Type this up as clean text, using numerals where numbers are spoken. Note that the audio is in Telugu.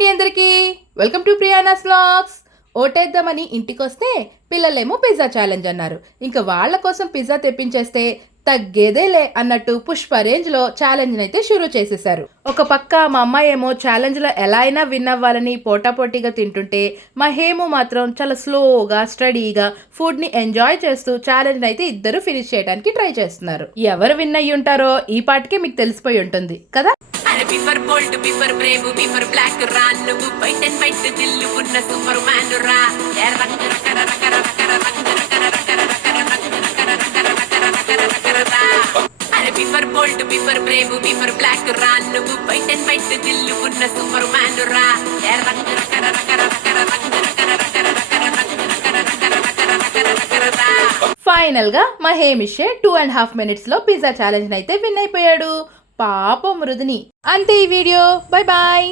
అండి అందరికీ వెల్కమ్ టు ప్రియానాస్ వ్లాగ్స్. ఓటేద్దామని ఇంటికొస్తే పిల్లలేమో పిజ్జా ఛాలెంజ్ అన్నారు. ఇంకా వాళ్ళ కోసం పిజ్జా తెప్పించేస్తే తగ్గేదేలే అన్నట్టు పుష్ప రేంజ్లో ఛాలెంజ్ని అయితే షురూ చేసేశారు. ఒక పక్క మా అమ్మాయి ఏమో ఛాలెంజ్లో ఎలా అయినా విన్ అవ్వాలని పోటాపోటీగా తింటుంటే, మా హేము మాత్రం చాలా స్లోగా స్టడీగా ఫుడ్ని ఎంజాయ్ చేస్తూ ఛాలెంజ్ని అయితే ఇద్దరు ఫినిష్ చేయడానికి ట్రై చేస్తున్నారు. ఎవరు విన్ అయ్యి ఉంటారో ఈ పాటికే మీకు తెలిసిపోయి ఉంటుంది కదా. బిఫర్ బోల్డ్ బిఫర్ బ్రేవ్ బిఫర్ బ్లాక్ రా నువ్వు వైట్ అండ్ వైట్ దిల్లు ఉన్న సూపర్ మ్యాన్ రా బిఫర్ బోల్డ్ బిఫర్ బ్రేవ్ బిఫర్ బ్లాక్ రా నువ్వు వైట్ అండ్ వైట్ దిల్లు ఉన్న సూపర్ మ్యాన్ రా ఫైనల్ గా మా హేమిషే 2.5 minutes లో పిజ్జా ఛాలెంజ్ అయితే విన్ అయిపోయాడు. పాపం మృదుని. అంతే ఈ వీడియో. Bye bye.